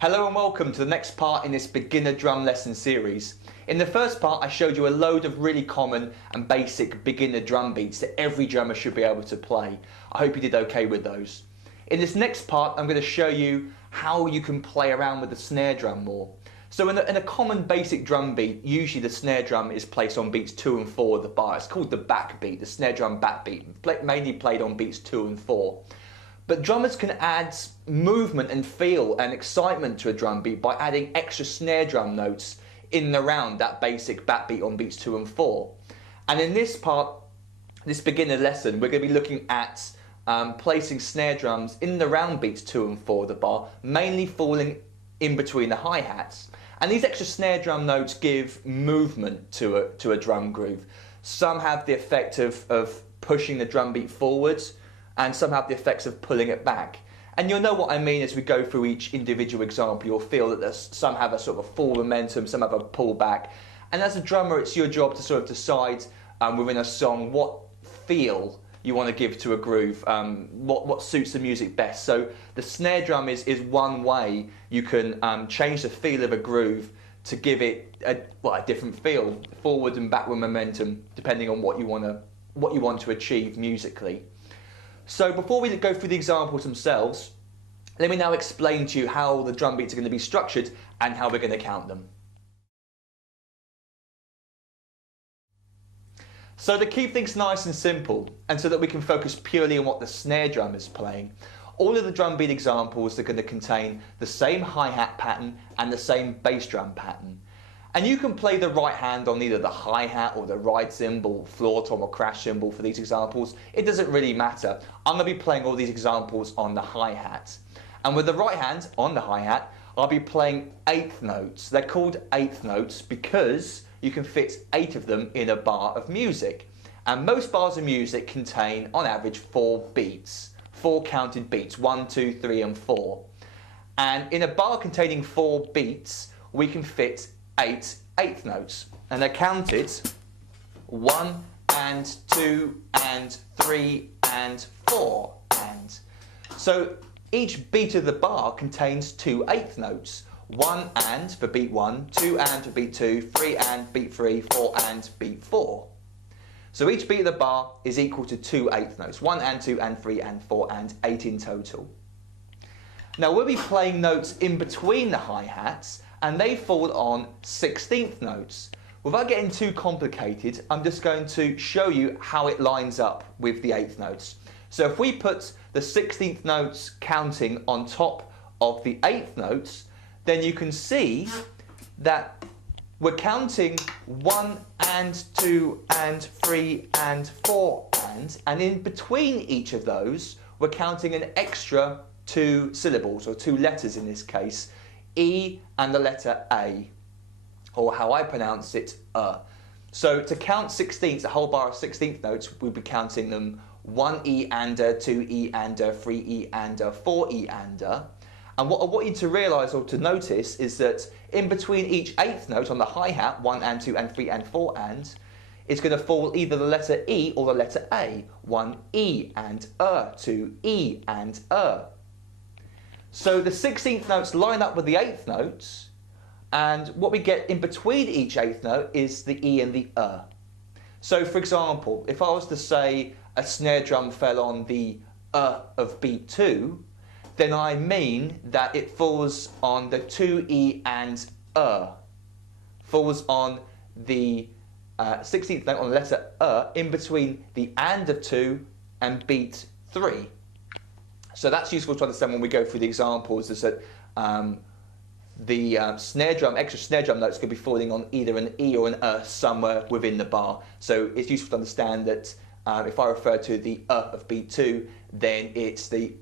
Hello and welcome to the next part in this beginner drum lesson series. In the first part I showed you a load of really common and basic beginner drum beats that every drummer should be able to play. I hope you did okay with those. In this next part I'm going to show you how you can play around with the snare drum more. So in a common basic drum beat, usually the snare drum is placed on beats 2 and 4 of the bar. It's called the back beat, the snare drum back beat, mainly played on beats 2 and 4. But drummers can add movement and feel and excitement to a drum beat by adding extra snare drum notes in and around that basic backbeat on beats 2 and 4. And in this part, this beginner lesson, we're going to be looking at placing snare drums in and around beats 2 and 4 of the bar, mainly falling in between the hi-hats. And these extra snare drum notes give movement to a drum groove. Some have the effect of pushing the drum beat forwards, and some have the effects of pulling it back. And you'll know what I mean as we go through each individual example. You'll feel that some have a sort of a full momentum, some have a pull back. And as a drummer, it's your job to sort of decide within a song what feel you want to give to a groove, what suits the music best. So the snare drum is one way you can change the feel of a groove to give it a different feel, forward and backward momentum, depending on what you want to achieve musically. So before we go through the examples themselves, let me now explain to you how the drum beats are going to be structured and how we're going to count them. So to keep things nice and simple, and so that we can focus purely on what the snare drum is playing, all of the drum beat examples are going to contain the same hi-hat pattern and the same bass drum pattern. And you can play the right hand on either the hi-hat or the ride cymbal, floor tom or crash cymbal for these examples. It doesn't really matter. I'm going to be playing all these examples on the hi-hat. And with the right hand on the hi-hat, I'll be playing eighth notes. They're called eighth notes because you can fit 8 of them in a bar of music. And most bars of music contain, on average, 4 beats. 4 counted beats, 1, 2, 3 and 4. And in a bar containing 4 beats, we can fit 8 eighth notes. And they're counted 1 and 2 and 3 and 4 and. So each beat of the bar contains 2 eighth notes. 1 and for beat 1, 2 and for beat 2, 3 and beat 3, 4 and beat 4. So each beat of the bar is equal to 2 eighth notes, 1 and 2 and 3 and 4 and 8 in total. Now we'll be playing notes in between the hi-hats and they fall on 16th notes. Without getting too complicated, I'm just going to show you how it lines up with the eighth notes. So if we put the 16th notes counting on top of the eighth notes, then you can see that we're counting 1 and 2 and 3 and 4 and in between each of those we're counting an extra 2 syllables, or 2 letters in this case, E and the letter A, or how I pronounce it, So to count 16ths, a whole bar of 16th notes, we'll be counting them 1 E and 2 E and 3 E and 4 E and. And what I want you to realise or to notice is that in between each eighth note on the hi-hat, 1 and 2 and 3 and 4 and, it's going to fall either the letter E or the letter A. 1 E and 2 E and So the 16th notes line up with the eighth notes, and what we get in between each eighth note is the E and the So for example, if I was to say a snare drum fell on the of beat 2, then I mean that it falls on the 2 E and falls on the 16th note on the letter in between the and of 2 and beat 3. So that's useful to understand when we go through the examples, is that the snare drum, extra snare drum notes could be falling on either an E or an somewhere within the bar. So it's useful to understand that if I refer to the of beat 2, then it's the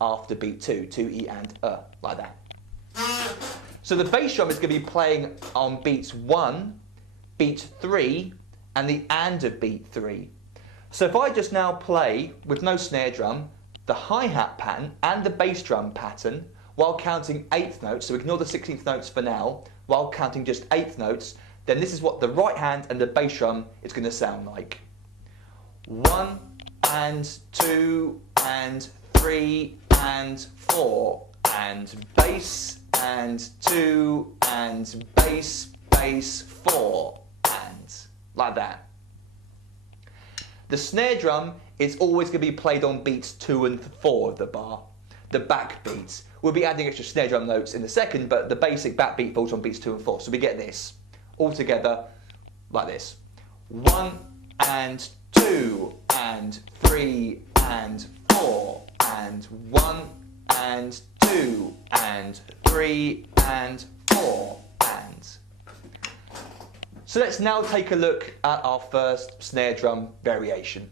after beat 2, 2 E and like that. So the bass drum is going to be playing on beats 1, beat 3, and the and of beat 3. So if I just now play with no snare drum, the hi-hat pattern and the bass drum pattern, while counting eighth notes, so ignore the 16th notes for now, while counting just eighth notes, then this is what the right hand and the bass drum is going to sound like. 1 and 2 and 3 and 4 and bass and 2 and bass, bass, 4 and like that. The snare drum is always going to be played on beats 2 and 4 of the bar. The back beats. We'll be adding extra snare drum notes in a second, but the basic back beat falls on beats 2 and 4. So we get this all together like this. 1 and 2 and 3 and 4 and 1 and 2 and 3 and 4 and. So let's now take a look at our first snare drum variation.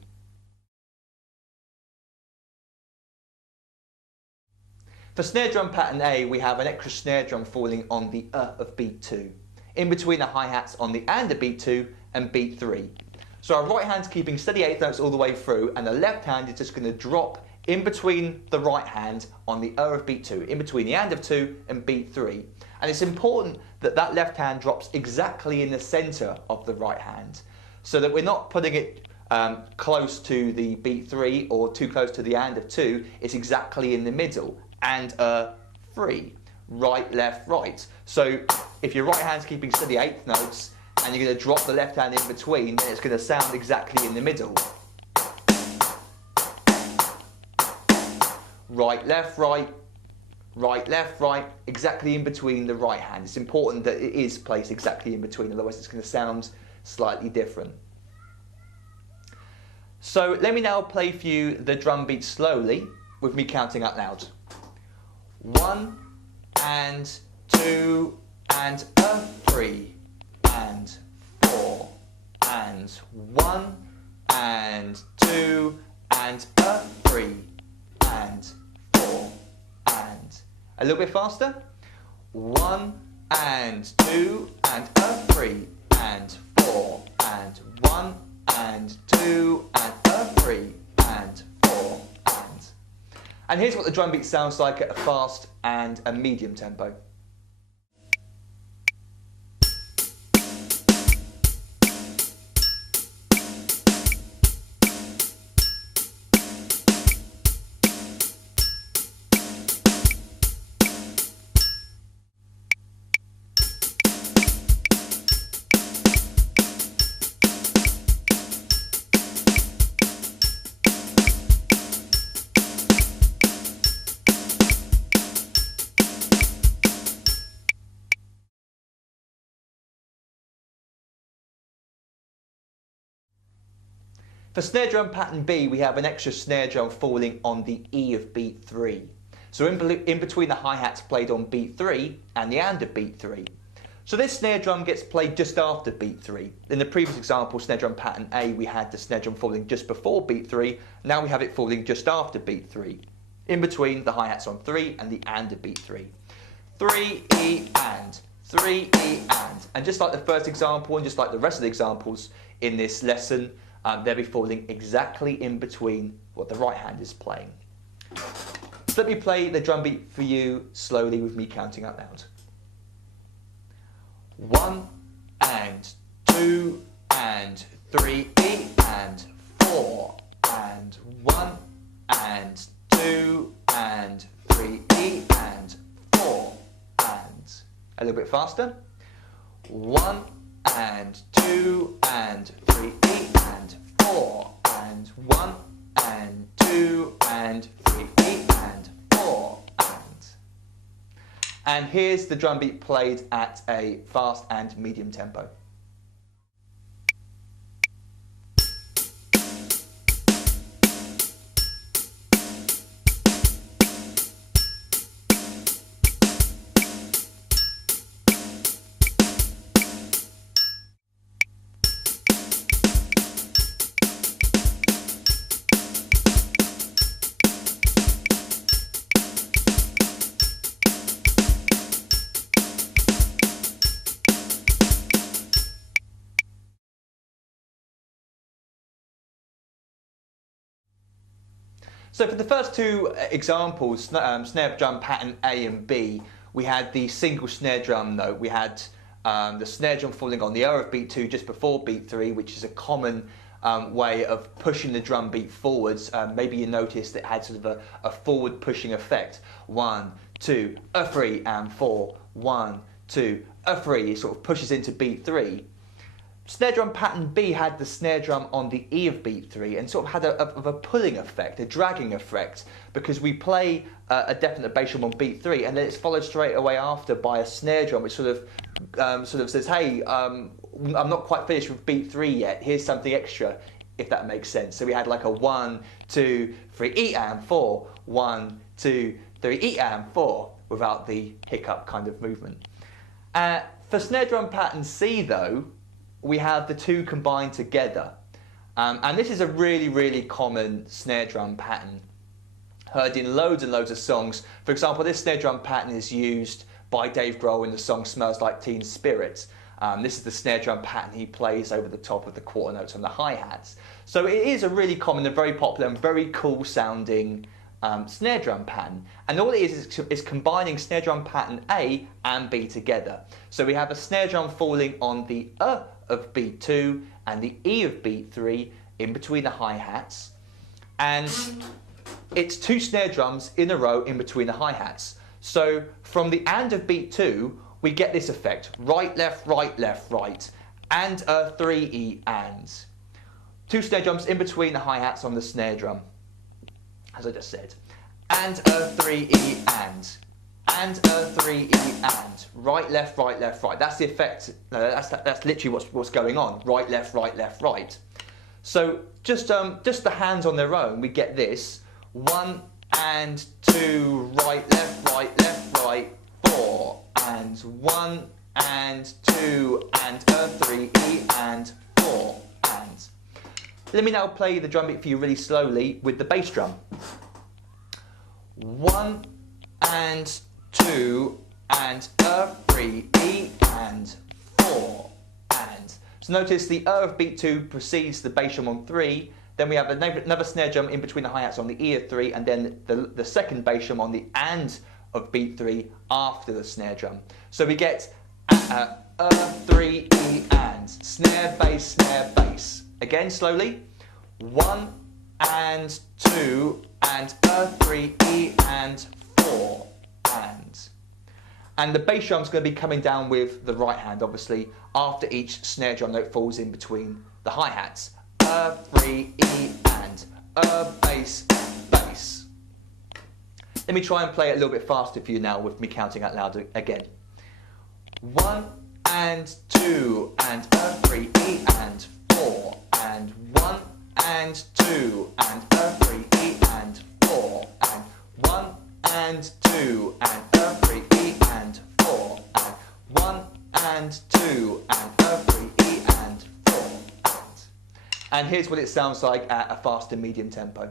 For snare drum pattern A, we have an extra snare drum falling on the of beat 2, in between the hi-hats on the and of beat 2 and beat 3. So our right hand's keeping steady eighth notes all the way through, and the left hand is just going to drop in between the right hand on the of beat 2, in between the and of 2 and beat 3. And it's important that that left hand drops exactly in the centre of the right hand, so that we're not putting it close to the beat 3 or too close to the and of 2. It's exactly in the middle. And 3, right, left, right. So if your right hand's keeping steady eighth notes and you're going to drop the left hand in between, then it's going to sound exactly in the middle. Right, left, right, right, left, right, exactly in between the right hand. It's important that it is placed exactly in between, otherwise it's going to sound slightly different. So let me now play for you the drum beat slowly with me counting out loud. 1 and 2 and 3 and 4 and 1 and 2 and 3 and 4 and a little bit faster. 1 and 2 and 3 and 4 and 1 and 2 and 3 and 4 and. And here's what the drum beat sounds like at a fast and a medium tempo. For snare drum pattern B, we have an extra snare drum falling on the E of beat 3. So in between the hi-hats played on beat 3 and the and of beat 3. So this snare drum gets played just after beat 3. In the previous example, snare drum pattern A, we had the snare drum falling just before beat 3. Now we have it falling just after beat 3. In between the hi-hats on 3 and the and of beat 3. 3, E, and. 3, E, and. And just like the first example and just like the rest of the examples in this lesson, they'll be falling exactly in between what the right hand is playing. So let me play the drum beat for you slowly with me counting out loud. 1 and 2 and 3 E and 4 and 1 and 2 and 3 E and 4 and a little bit faster. 1 and 2 and 3 E and 4 and 1 and 2 and 3 E and 4 and here's the drum beat played at a fast and medium tempo. So for the first two examples, snare drum pattern A and B, we had the single snare drum note. We had the snare drum falling on the O of beat 2 just before beat 3, which is a common way of pushing the drum beat forwards. Maybe you noticed it had sort of a forward pushing effect. 1, 2, a 3 and 4, 1, 2, a 3. It sort of pushes into beat 3. Snare drum pattern B had the snare drum on the E of beat 3 and sort of had a pulling effect, a dragging effect, because we play a definite bass drum on beat 3 and then it's followed straight away after by a snare drum which sort of says, hey, I'm not quite finished with beat 3 yet, here's something extra, if that makes sense. So we had like a 1, 2, 3, E and 4, 1, 2, 3, E and 4, without the hiccup kind of movement. For snare drum pattern C though, we have the two combined together. And this is a really, really common snare drum pattern, heard in loads and loads of songs. For example, this snare drum pattern is used by Dave Grohl in the song Smells Like Teen Spirit. This is the snare drum pattern he plays over the top of the quarter notes on the hi-hats. So it is a really common and very popular and very cool sounding snare drum pattern. And all it is combining snare drum pattern A and B together. So we have a snare drum falling on the of beat 2 and the E of beat 3 in between the hi-hats. And it's two snare drums in a row in between the hi-hats. So from the and of beat 2, we get this effect, right, left, right, left, right, and a 3E and. Two snare drums in between the hi-hats on the snare drum, as I just said. And a 3E and a 3E and. Right, left, right, left, right. That's the effect, that's literally what's going on, right, left, right, left, right. So just the hands on their own, we get this, 1 and 2, right, left, right, 4, and 1 and 2 and a 3E and 4 and. Let me now play the drum beat for you really slowly with the bass drum. 1 and 2 and a 3E and 4 and. So notice the of beat 2 precedes the bass drum on 3, then we have another snare drum in between the hi-hats on the E of 3, and then the second bass drum on the and of beat 3 after the snare drum. So we get a 3E and, snare, bass. Again, slowly. 1 and 2 and a 3E and 4 and. And the bass drum's going to be coming down with the right hand, obviously, after each snare drum note falls in between the hi-hats. A 3E and, a bass. Let me try and play it a little bit faster for you now with me counting out loud again. 1 and 2 and a 3E and 4 and 1 and 2 and a 3E and 4 and 1 and 2 and a 3E and 4 and 1 and 2 and a 3E and 4 and. And here's what it sounds like at a faster medium tempo.